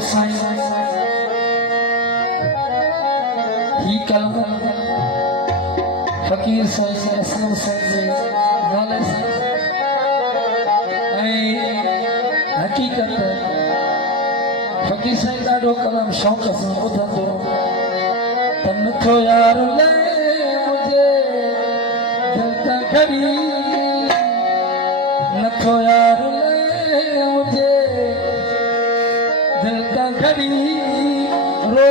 साईं ही कलाम फकीर साईं असलम साईं जे नाले सां हकीकत फकीर साईं ॾाढो कलाम शौक़ सां ॿुधंदो त नथो यार लहे मुंहिंजे दिल तां घड़ी नथो यार लहे मुंहिंजे दिल तां घड़ी रो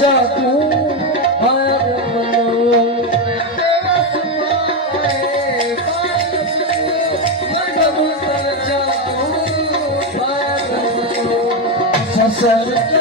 जादू ससर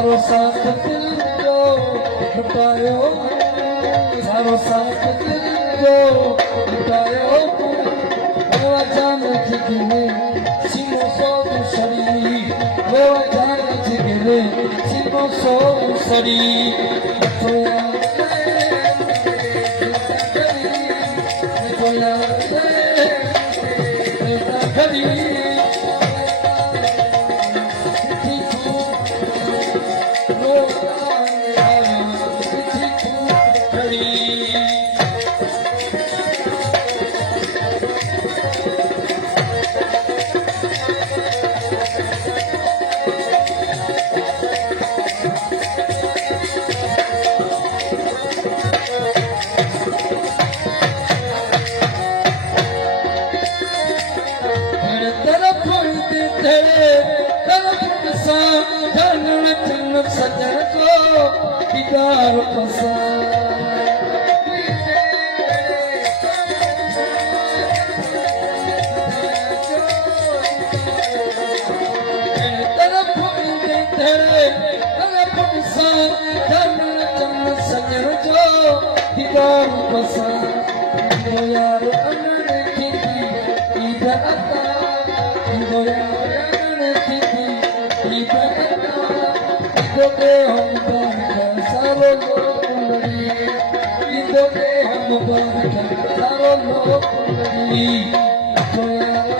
सारो साथ दिल जो लुटायो सारो साथ दिल जो लुटायो वो जान जिगरे सीनो सो दूसरी वो जान जिगरे सीनो सो दूसरी सजन को दीदार पसंद सजन जो दीदार पसंद यार अमन थी ईद अता यार अमन थी ईद अता के हम बार सारो लोग ईदों के हम बार सारो लोग तो यार